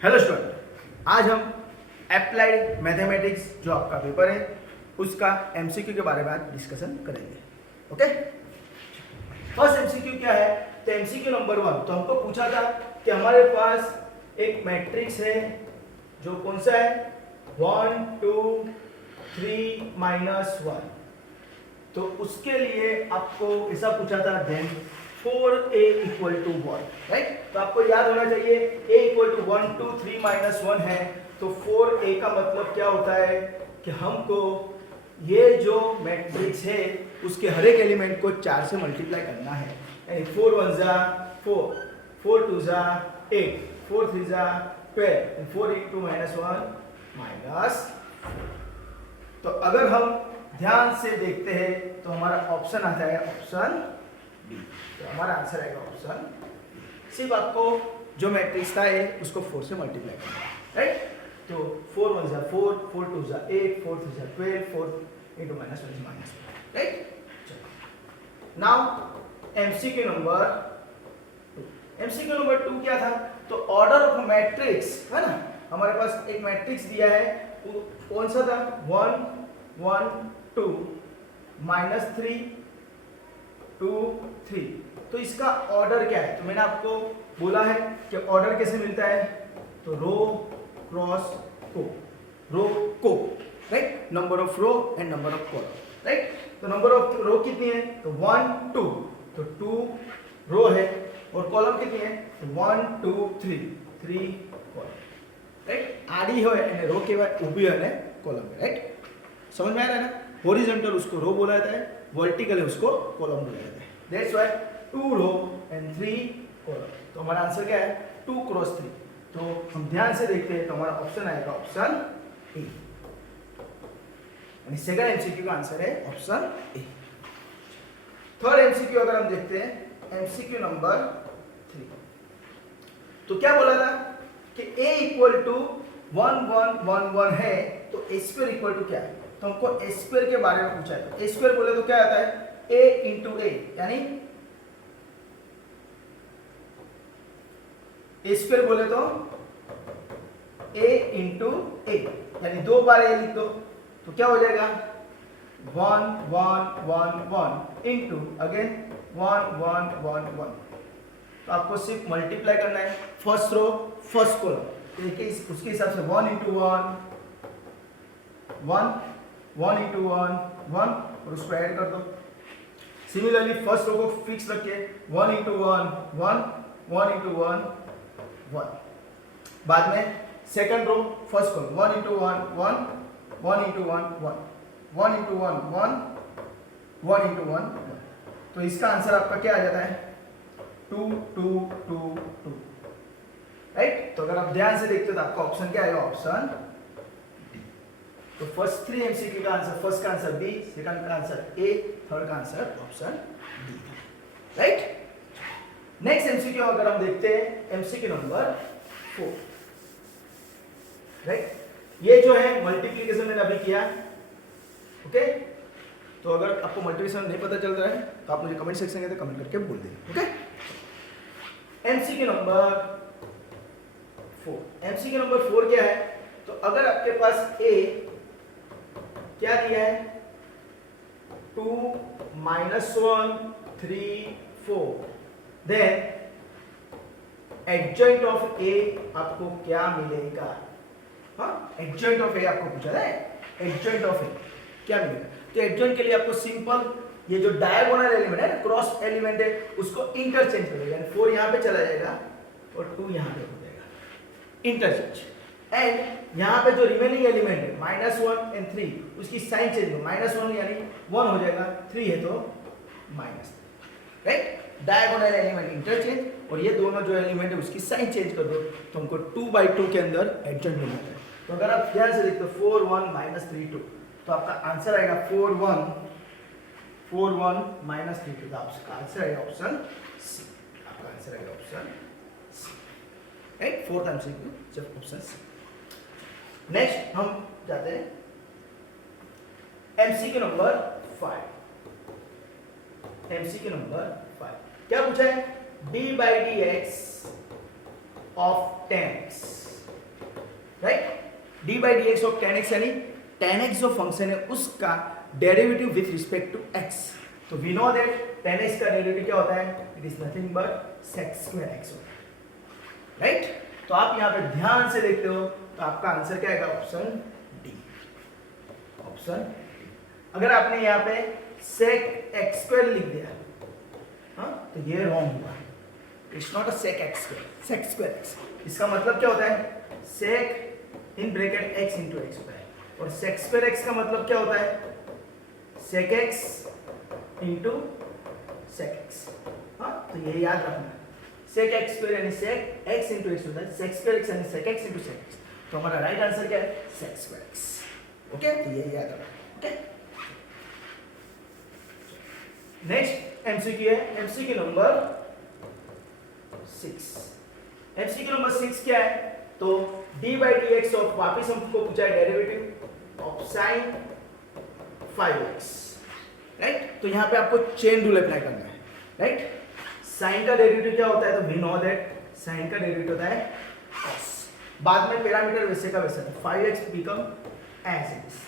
Hello student, आज हम applied mathematics जो आपका पेपर है उसका एमसीक्यू के बारे में आज डिस्कशन करेंगे। ओके, फर्स्ट एमसीक्यू क्या है? तो एमसीक्यू नंबर 1, तो हमको पूछा था कि हमारे पास एक मैट्रिक्स है जो कौन सा है 1 2 3 -1, तो उसके लिए आपको ऐसा पूछा था देन 4a = 1, राइट। तो आपको याद होना चाहिए a = 1 2 3 -1 है, तो 4a का मतलब क्या होता है कि हमको ये जो मैट्रिक्स है उसके हर एक एलिमेंट को 4 से मल्टीप्लाई करना है। यानी 4 1 जा 4, 4 2 जा 8, 4 3 जा 12, 4 × -1 -। तो अगर हम ध्यान से देखते हैं तो हमारा ऑप्शन आता है ऑप्शन बी, तो हमारा आंसर आएगा ऑप्शन। सिर्फ आपको जो मैट्रिक्स था ये उसको 4 से मल्टीप्लाई करना है, राइट। तो 4 1 जा 4, 4 2 जा 8, 4 3 जा 12, 4 × -1 -, right. Now MCQ number 2। MCQ number 2 क्या था? तो ऑर्डर ऑफ मैट्रिक्स है ना, हमारे पास एक मैट्रिक्स दिया है, वो कौन सा था 1 1 2 -3 2 3। तो इसका ऑर्डर क्या है? तो मैंने आपको बोला है कि ऑर्डर कैसे मिलता है, तो रो क्रॉस को, right. Number of row and number of column, right. तो नंबर ऑफ रो कितनी है? तो 1 2, तो 2 रो है, और कॉलम कितनी है? तो 1 2 3 कॉलम, राइट। आडी हो यानी रो के बाद ऊभी है कॉलम है, राइट। समझ में आ रहा है ना? हॉरिजॉन्टल उसको रो बोला जाता है, वर्टिकल है उसको कॉलम बोला जाता है। That's why 2 row and 3 column. तो हमारा आंसर क्या है 2 × 3। तो हम ध्यान से देखते हैं तो हमारा ऑप्शन आएगा ऑप्शन ए, यानी सेकंड एमसीक्यू का आंसर है ऑप्शन ए। थर्ड एमसीक्यू अगर हम देखते हैं एमसीक्यू नंबर 3, तो क्या बोला था कि a = 1 1 1 1 है, तो a² = क्या है? तो हमको a² के बारे में पूछा है। तो a² बोले तो क्या आता है a × a, यानी a² बोले तो a × a, यानी 2 बार a लिख दो तो क्या हो जाएगा 1 1 1 1 इंटू अगेन 1 1 1 1। तो आपको सिर्फ मल्टीप्लाई करना है फर्स्ट रो फर्स्ट कॉलम, देखिए उसके हिसाब से 1 × 1 1 1 × 1 1 और उसको ऐड कर दो। सिमिलरली फर्स्ट रो को फिक्स रखिए 1 × 1 1 1 × 1 1। बाद में सेकंड रो फर्स्ट कॉलम 1 × 1 1 1 × 1 1 1 × 1 1 1 × 1 1। तो इसका आंसर आपका क्या आ जाता है 2 2 2 2, राइट। तो अगर आप ध्यान से देखते हो तो आपका ऑप्शन क्या आएगा ऑप्शन डी। तो फर्स्ट 3 एमसीक्यू का आंसर, फर्स्ट का आंसर बी, सेकंड का आंसर ए, थर्ड का answer option D, right. Next MCQ अगर हम देखते हैं एमसीक्यू नंबर 4, राइट। ये जो है मल्टीप्लिकेशन मैंने अभी किया, ओके। तो अगर आपको मल्टीप्लिकेशन नहीं पता चल रहा है तो आप मुझे कमेंट सेक्शन में कमेंट करके बोल दें, okay. MCQ number 4, MCQ number 4 क्या है? तो अगर आपके पास ए क्या दिया है 2 -1 3 4, देन एडजॉइंट ऑफ ए आपको क्या मिलेगा? हाँ, एडजॉइंट ऑफ ए आपको पूछा है, एडजॉइंट ऑफ ए क्या मिलेगा? तो एडजॉइंट के लिए आपको सिंपल ये जो डायगोनल एलिमेंट है ना, क्रॉस एलिमेंट है, उसको इंटरचेंज करेगा, यानी 4 यहां पे चला जाएगा और 2 यहां पे हो जाएगा, इंटरचेंज। एंड यहां पे जो रिमेनिंग एलिमेंट है -1 एंड 3, उसकी साइन चेंज हो, -1 यानी 1 हो जाएगा, 3 है तो -3, राइट। डायगोनल एलिमेंट इंटरचेंज, और ये दोनों जो एलिमेंट है उसकी साइन चेंज कर दो तो हमको 2/2 के अंदर एडजॉइंट मिल जाता है। तो अगर आप ध्यान से देखते हो 4 1 -3 2, तो आपका आंसर आएगा 4 1 -3 2। तो आपका आंसर आएगा ऑप्शन सी, आपका आंसर आएगा option C, right. Fourth MCQ सिर्फ ऑप्शन सी। नेक्स्ट हम जाते हैं एमसीक्यू नंबर 5। एमसीक्यू नंबर 5 क्या पूछा है? d/dx of 10x right. D by D x of tan x यानी टेन एक्स जो फंक्शन है उसका derivative with respect to x. तो we know that tan x का डेरिवेटिव क्या होता है, it is nothing but sec square x होता है, राइट। तो आप यहाँ पे ध्यान से देखते हो तो आपका आंसर क्या आएगा, ऑप्शन डी, ऑप्शन। अगर आपने यहाँ पे सेक एक्स स्क्वायर लिख दिया, हाँ, तो ये रॉन्ग हुआ। It's not a sec x square, sec square x. इसका मतलब क्या होता है, sec in bracket x into x होता है, और सेक स्क्वायर एक्स का मतलब क्या होता है, sec X into sec X. हाँ, तो ये याद रखना, सेक एक्स स्क्वायर यानी सेक एक्स इंटू एक्स होता है, सेक स्क्वायर एक्स यानी sec X into sec X. तो हमारा राइट आंसर क्या है, सेक स्क्वायर एक्स। ओके, तो ये याद रखना। ओके, नेक्स्ट एमसीक्यू है, एमसीक्यू नंबर 6। एमसीक्यू नंबर 6 क्या है, तो D by D x of, वापिस हमको पूछा है derivative of sine 5x, right. तो यहाँ पे आपको चेन रूल अप्लाई करना है, राइट। साइन का डेरिवेटिव क्या होता है, तो वी नो दैट साइन का डेरिवेटिव होता है cos। बाद में पैरामीटर वैसे का वैसा है, 5x become as it is,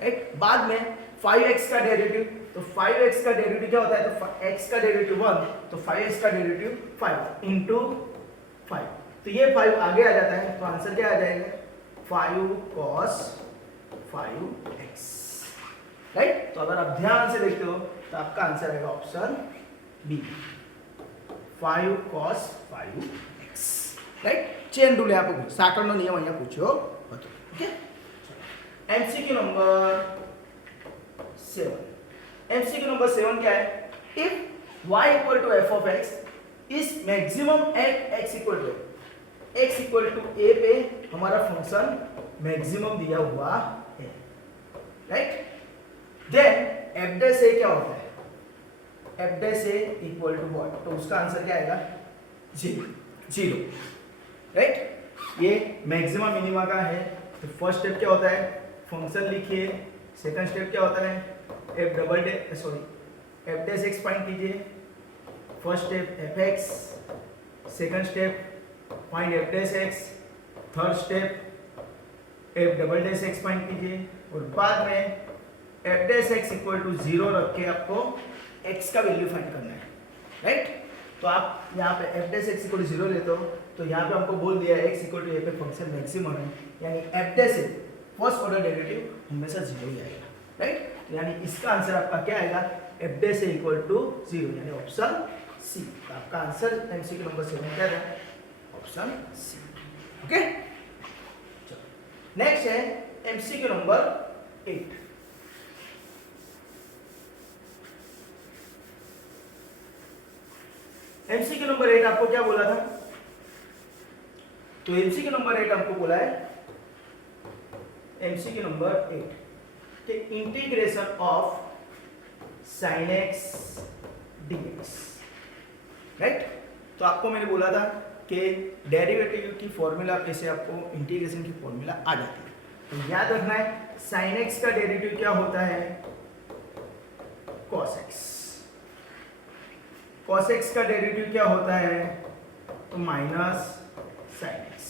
right. बाद में 5x का डेरिवेटिव, तो 5x का डेरिवेटिव क्या होता है, तो x का डेरिवेटिव 1, तो 5x का डेरिवेटिव 5 इंटू 5, तो ये 5 आगे आ जाता है, तो आंसर क्या आ जाएगा, 5 cos 5x, राइट। तो अगर आप ध्यान से देखते हो तो आपका आंसर आएगा option B, 5 cos 5x, right. Chain rule यहाँ पे साकरનો નિયમ અહીંયા પૂછ્યો હતો। Okay, MCQ number 7। MCQ number 7 क्या है, if y equal to F of X is maximum at x equal to x equal to a पे हमारा फंक्शन मैक्सिमम दिया हुआ है, right. Then F dash A क्या होता है, F dash A equal to what, तो उसका आंसर क्या आएगा, 0, राइट। ये मैक्सिमम मिनिमा का है, तो फर्स्ट स्टेप क्या होता है, फंक्शन लिखिए। सेकंड स्टेप क्या होता है, एफ डबल डे sorry f dash x find कीजिए। First step f x, second step find f dash x, third step f double dash x find कीजिए, और बाद में f dash x equal to 0 रख के आपको x का वैल्यू फाइंड करना है, राइट। तो आप यहाँ पे F dash x equal to 0 लेते हो, तो यहाँ पे हमको बोल दिया है x इक्वल टू a पे फंक्शन मैक्सिमम है, यानी एफ डैश ए फर्स्ट ऑर्डर डेरिवेटिव हमेशा 0 ही आएगा, राइट। तो यानी इसका आंसर आपका क्या आएगा, F dash A equal to 0, यानी ऑप्शन सी। तो आपका आंसर एमसीक्यू नंबर 7 क्या है, ऑप्शन सी। ओके, चलो नेक्स्ट है एमसीक्यू नंबर 8। एमसीक्यू नंबर 8 आपको क्या बोला था, तो एमसीक्यू नंबर 8 आपको बोला है, एमसीक्यू नंबर 8 के integration of sin x dx, right. तो आपको मैंने बोला था कि डेरिवेटिव की फॉर्मूला पे से आपको इंटीग्रेशन की फॉर्मूला आ जाती है, तो याद रखना है sin x का डेरिवेटिव क्या होता है, cos x। cos x का डेरिवेटिव क्या होता है, तो माइनस sin x।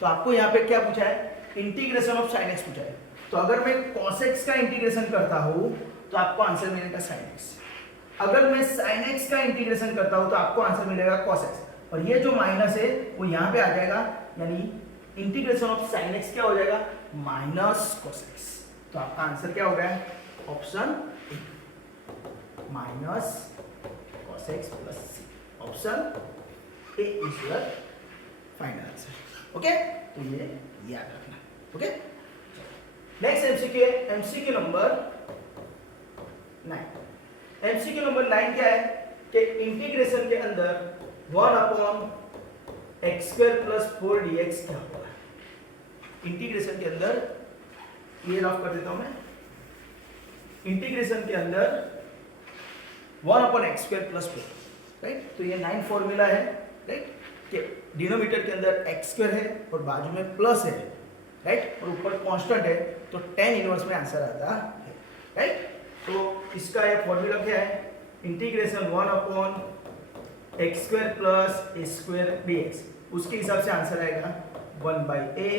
तो आपको यहाँ पे क्या पूछा है, इंटीग्रेशन ऑफ sin x पूछा है। तो अगर मैं cos x का इंटीग्रेशन करता हूँ तो आपको आंसर मिलेगा sin x। अगर मैं sin x का इंटीग्रेशन करता हूँ तो आपको आंसर मिलेगा cos x, और ये जो माइनस है वो यहाँ पे आ जाएगा, यानी इंटीग्रेशन ऑफ sin x क्या हो जाएगा, माइनस cos x। तो आपका आंसर क्या हो गया, option A, minus cos x plus C. Option A is your final answer. Okay, तो ये याद रखना। ओके, नेक्स्ट एमसीक्यू है एमसीक्यू नंबर 9। एमसीक्यू नंबर 9 क्या है कि इंटीग्रेशन के अंदर 1 upon x square plus 4 dx क्या होगा। इंटीग्रेशन के अंदर ये रफ कर देता हूं मैं, इंटीग्रेशन के अंदर 1 upon x square plus 4, right. तो ये 9 फॉर्मूला है, राइट, कि डिनोमिनेटर के अंदर एक्स स्क्वायर है और बाजू में प्लस है, राइट, और ऊपर कांस्टेंट है, तो tan इनवर्स में आंसर आता है, राइट। तो इसका ये फॉर्मूला क्या है, integration 1 upon x square plus a square dx, उसके हिसाब से आंसर आएगा 1/a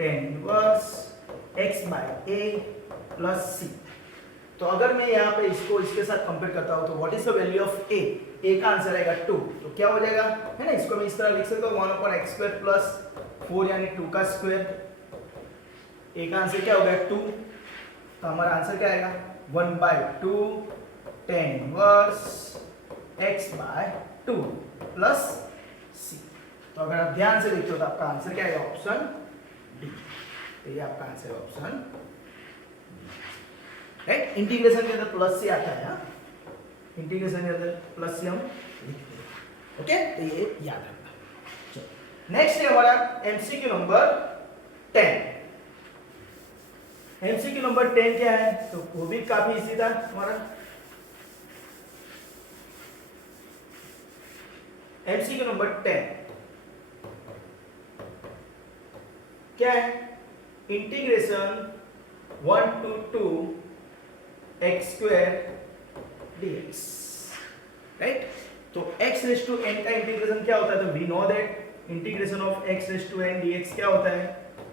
tan inverse x by a plus c. तो अगर मैं यहाँ पे इसको इसके साथ कंपेयर करता हूँ तो what is the value of a? a का आंसर आएगा 2। तो क्या हो जाएगा, है ना, इसको मैं इस तरह लिख सकता हूँ 1/x² प्लस 4 यानी 2 का स्क्वायर। a का आंसर क्या हो गया 2, तो हमारा आंसर क्या आएगा 1/2 tan inverse x by 2 plus c. तो अगर आप ध्यान से देखते हो तो आपका आंसर क्या आएगा, ऑप्शन डी। तो ये आपका आंसर है ऑप्शन राइट। इंटीग्रेशन के अंदर प्लस से आता है, इंटीग्रेशन के अंदर प्लस से हम लिखते हैं। ओके, तो ये याद रखना। चलो नेक्स्ट है हमारा एमसीक्यू नंबर 10। एमसीक्यू नंबर 10 क्या है, तो वो भी काफी इजी था हमारा। एमसीक्यू नंबर 10 क्या है, integration 1 to 2 x square dx, right. तो x रेज टू n का इंटीग्रेशन क्या होता है, तो we know that integration of x raise to n dx क्या होता है,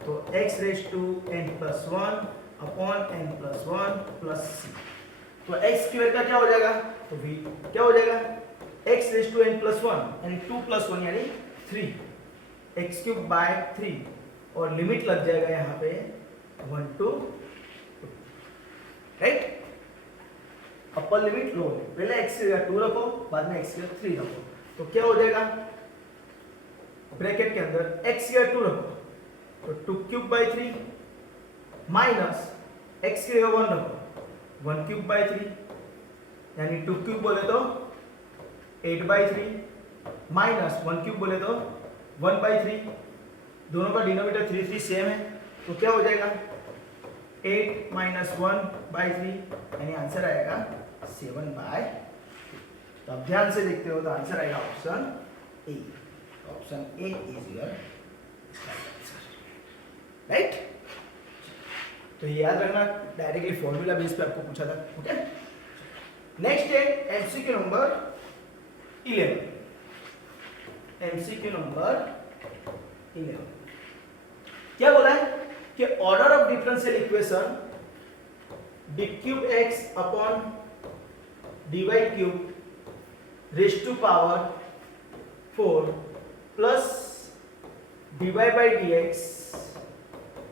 तो x raise to n plus 1 upon n plus 1 plus c। तो x स्क्वायर का क्या हो जाएगा, तो v क्या हो जाएगा x raise to n plus 1 यानी 2 प्लस 1 यानी 3 x क्यूब बाय 3, और लिमिट लग जाएगा यहाँ पे 1 to 2, right. Upper limit low limit, पहले x की जगह 2 रखो, बाद में x की जगह 3 रखो। तो क्या हो जाएगा, ब्रैकेट के अंदर x की जगह 2 रखो तो 2 क्यूब बाय 3 माइनस x की जगह 1 रखो 1 क्यूब बाय 3 यानी 2 क्यूब बोले तो 8 बाय 3 माइनस 1 क्यूब बोले तो 1 बाय 3। दोनों का डिनोमिनेटर 3 3 सेम है, तो क्या हो जाएगा 8 माइनस 1 बाय 3 यानी आंसर आएगा 7 बाय। तो आप ध्यान से देखते हो तो आंसर आएगा option A. Option A is your right. तो ये याद रखना, डायरेक्टली फॉर्मूला बेस पे आपको पूछा था। ओके, नेक्स्ट है एमसीक्यू नंबर 11। एमसीक्यू नंबर 11 क्या बोला है कि order of differential equation D cube X upon D Y cube raise to power 4 plus D Y by D X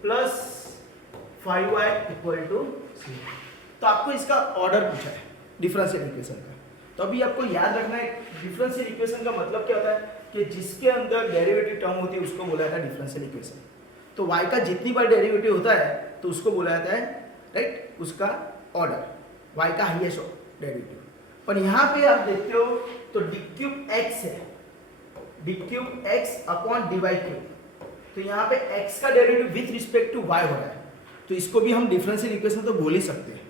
plus 5y equal to 0। तो आपको इसका ऑर्डर पूछा है डिफरेंशियल इक्वेशन का। तो अभी आपको याद रखना है डिफरेंशियल इक्वेशन का मतलब क्या होता है कि जिसके अंदर डेरिवेटिव टर्म होती है उसको बोला जाता है डिफरेंशियल इक्वेशन। तो y का जितनी बार डेरिवेटिव होता है तो उसको बोला जाता है राइट उसका ऑर्डर, y का हाईएस्ट डेरिवेटिव। पर यहाँ पे आप देखते हो तो डी क्यूब एक्स है, D cube X upon D Y cube. तो यहाँ पे x का derivative with respect to y हो रहा है, तो इसको भी हम डिफरेंशियल इक्वेशन तो बोल ही सकते हैं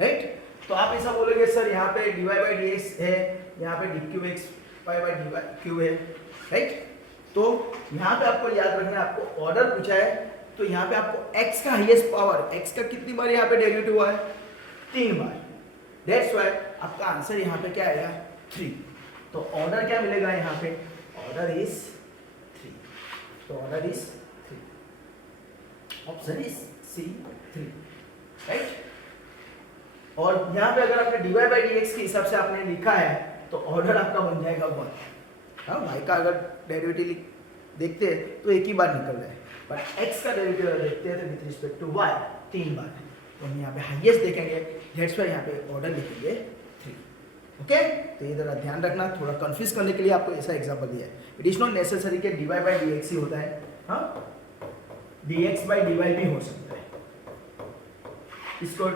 राइट। तो आप ऐसा बोलोगे सर यहाँ पे dy बाई डी एक्स है, यहाँ पे D cube X Y by D Y cube है राइट। तो यहाँ पे आपको याद रखना है, आपको ऑर्डर पूछा है तो यहाँ पे आपको x का हाईएस्ट पावर, x का कितनी बार यहाँ पे डेरिवेटिव हुआ है 3 बार, दैट्स व्हाई आपका आंसर यहाँ पे क्या आएगा 3। तो ऑर्डर क्या मिलेगा यहाँ पे, ऑर्डर इज 3। तो order is 3, option is C 3 right. और यहाँ पे अगर आपने dy बाई डी एक्स के हिसाब से आपने लिखा है तो ऑर्डर आपका बन जाएगा 1। हाँ, y का अगर डेरिवेटिव देखते हैं तो एक ही बार निकल रहा है, पर x का डेरिवेटिव अगर देखते हैं तो विथ रिस्पेक्ट टू y 3 बार है। तो हम यहाँ पे हाईएस्ट देखेंगे, दैट्स व्हाई यहाँ पे ऑर्डर लिखेंगे 3। ओके, तो ये जरा ध्यान रखना, थोड़ा कंफ्यूज करने के लिए आपको ऐसा एग्जांपल दिया है। इट इज नॉट नेसेसरी कि dy बाई डी एक्स ही होता है, हाँ dx बाई dy भी हो सकता है। इसको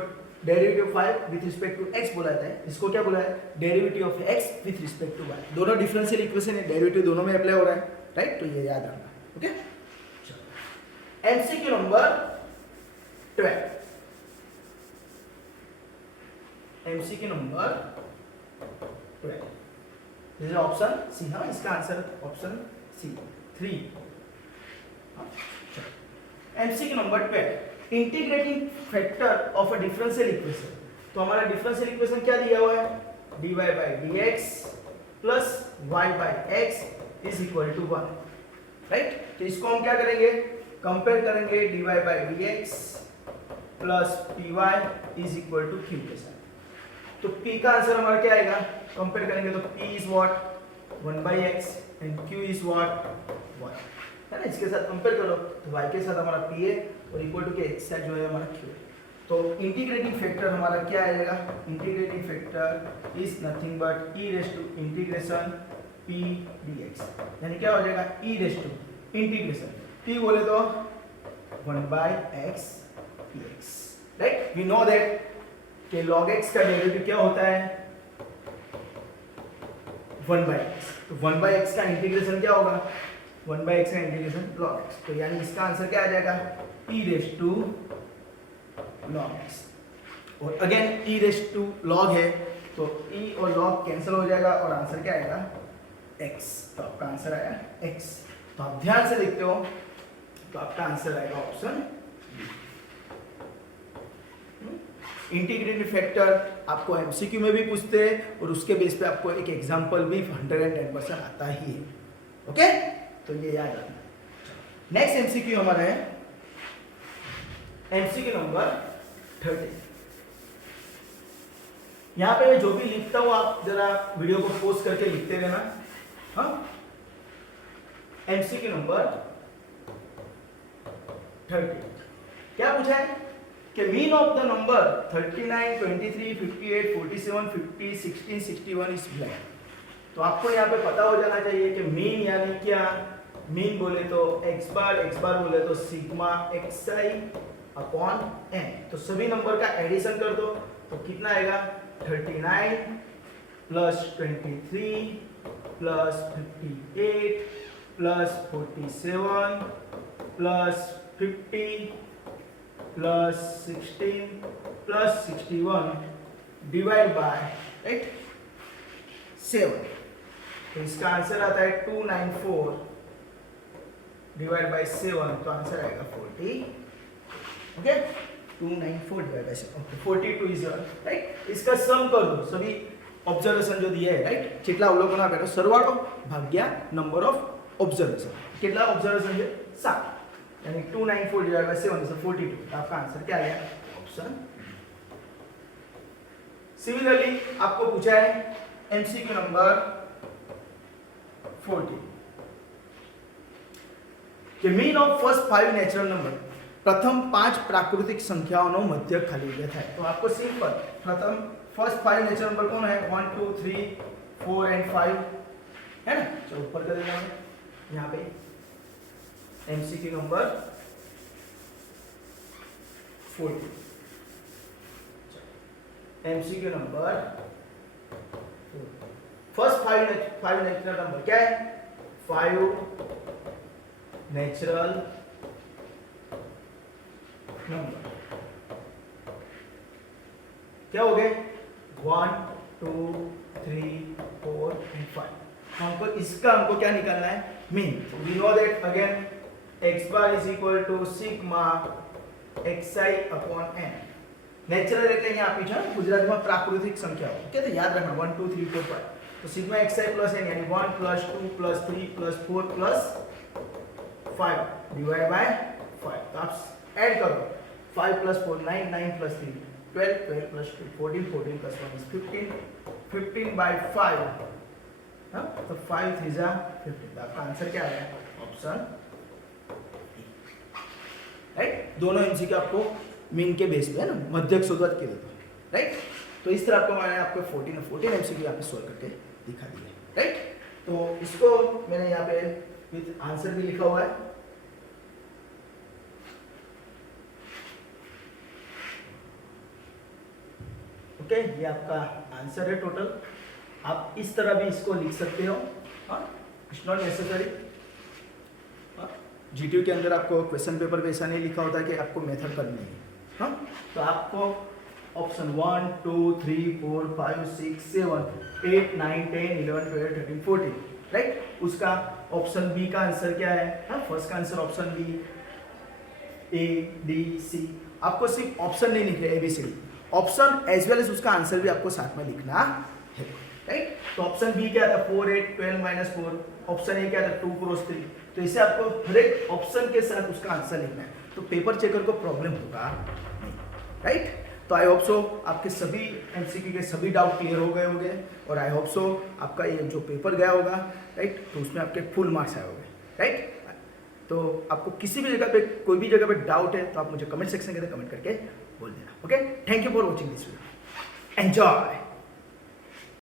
derivative 5 with respect to x बोला जाता है, इसको क्या बोला है derivative of x with respect to y। दोनों डिफरेंशियल इक्वेशन है, डेरिवेटिव दोनों में अप्लाई हो रहा है राइट। तो ये याद रखना। Okay, MCQ number 12। MCQ number 12 this is option C. हाँ, इसका answer option C 3। MCQ number 12 integrating factor of a differential equation. तो हमारा डिफरेंशियल इक्वेशन क्या दिया हुआ है dy by D X plus Y by X is equal to 1। Right. तो इसको हम क्या करेंगे, कंपेयर करेंगे dy by dx plus py is equal to q के साथ। तो p का आंसर हमारा क्या आएगा, कंपेयर करेंगे तो p is what 1 by x and q is what 1 है ना। इसके साथ कंपेयर करो तो y के साथ हमारा p है और इक्वल टू के x साथ जो है हमारा q है। तो इंटीग्रेटिंग फैक्टर हमारा क्या आएगा, integrating factor is nothing but e raise to integration p dx, यानी क्या हो जाएगा e raise to integration p बोले तो 1 by x dx, right. We know that कि log x का डेरिवेटिव क्या होता है 1 बाई x, तो 1 बाई x का इंटीग्रेशन क्या होगा 1 बाई x का इंटीग्रेशन log x, तो यानी इसका आंसर क्या आ जाएगा e raise to log x। और again e raise to log है तो e और log कैंसिल हो जाएगा और आंसर क्या आएगा x, तो आपका आंसर आया x। तो आप ध्यान से देखते हो तो आपका आंसर आएगा ऑप्शन इंटीग्रेटिंग फैक्टर। आपको एमसीक्यू में भी पूछते हैं और उसके बेस पे आपको एक एग्जांपल भी 110% आता ही है, ओके। तो ये याद रखना। नेक्स्ट एमसीक्यू हमारा है एमसीक्यू नंबर 30। यहाँ पे जो भी लिखता हूँ आप जरा वीडियो को पोस्ट करके लिखते रहना। हाँ, एमसीक्यू नंबर 30 क्या पूछा है कि mean of the number 39, 23, 58, 47, 50, 16, 61 is blank. तो आपको यहाँ पे पता हो जाना चाहिए कि मीन यानी क्या, मीन बोले तो x बार बोले तो सिग्मा xi अपॉन n। तो सभी नंबर का एडिशन कर दो तो कितना आएगा 39 plus 23 plus 58 plus 47 plus 50 plus 16 plus 61 divide by right 7। तो इसका आंसर आता है 294 डिवाइड बाय 7, तो आंसर आएगा 40, okay 294 divide by 7, okay 42 is right. इसका सम कर दो सभी ऑब्जर्वेशन जो दिया है राइट, કેટલા અવલોકન આપેલો સરવાળો ભાગ્યા નંબર ઓફ ઓબ્ઝર્વેશન, કેટલા ઓબ્ઝર્વેશન છે 7, यानी 294 डिवाइड बाय 7 इज 42। तो आपका आंसर क्या आ गया ऑप्शन। सिमिलरली आपको पूछा है एमसीक्यू नंबर 40 કે mean of first 5 natural number, प्रथम 5 प्राकृतिक संख्याओं मध्य खाली जगह થાય। तो आपको सिंपल प्रथम फर्स्ट 5 नेचुरल नंबर कौन है 1 2 3 4 एंड 5 है ना। चलो ऊपर कर देना यहाँ पे MCQ number 40, MCQ number first 5 natural number क्या है 5 नेचुरल नंबर क्या हो गए 1 2 3 4 एंड 5। हमको इसका हमको क्या निकालना है mean. We know that again x bar is equal to sigma xi upon n। Natural એટલે અહીંયા આપી છે ગુજરાતીમાં પ્રાકૃતિક સંખ્યાઓ, ઓકે તો યાદ રાખો 1 2 3 4 5। तो सिग्मा xi प्लस n यानी 1 plus 2 plus 3 plus 4 plus 5 divide by 5। तो आप ऐड करो 5 plus 4 9 9 plus 3 12 12 plus 2 14 14 plus 1 is 15 15 by 5। हाँ तो 5 3 जा 15। तो आपका आंसर क्या आया ऑप्शन राइट। दोनों एमसीक्यू आपको मीन के बेस पे है ना मध्यक शोधवाद के लिए राइट। तो इस तरह आपको मैंने आपको 14 एमसीक्यू यहाँ पे सोल्व करके दिखा दिए राइट। तो इसको मैंने यहाँ पे विद आंसर भी लिखा हुआ है। ओके ये आपका आंसर है टोटल। आप इस तरह भी इसको लिख सकते हो, इट्स नॉट नेसेसरी। जीटीयू के अंदर आपको क्वेश्चन पेपर पे ऐसा नहीं लिखा होता कि आपको मेथड करनी है। हाँ तो आपको ऑप्शन 1 2 3 4 5 6 7 8 9 10 11 12 13 14 राइट। उसका ऑप्शन बी का आंसर क्या है, हाँ फर्स्ट का answer option B A D C. आपको सिर्फ ऑप्शन नहीं लिखना है ABCD, option as well as उसका आंसर भी आपको साथ में लिखना है राइट। तो ऑप्शन बी क्या था 4 8 12 -4, ऑप्शन ए क्या था 2 क्रॉस 3 तो इसे आपको हर एक ऑप्शन के साथ उसका आंसर लिखना है, तो पेपर चेकर को प्रॉब्लम होगा नहीं, राइट। तो आई होप सो आपके सभी एमसीक्यू के सभी डाउट क्लियर हो गए होंगे, और आई होप सो आपका ये जो पेपर गया होगा, राइट, तो उसमें आपके फुल मार्क्स आए होंगे, राइट। तो आपको किसी भी जगह पे कोई भी जगह पे डाउट है तो आप मुझे कमेंट सेक्शन के अंदर कमेंट करके बोल देना। Okay, thank you for watching this video, enjoy.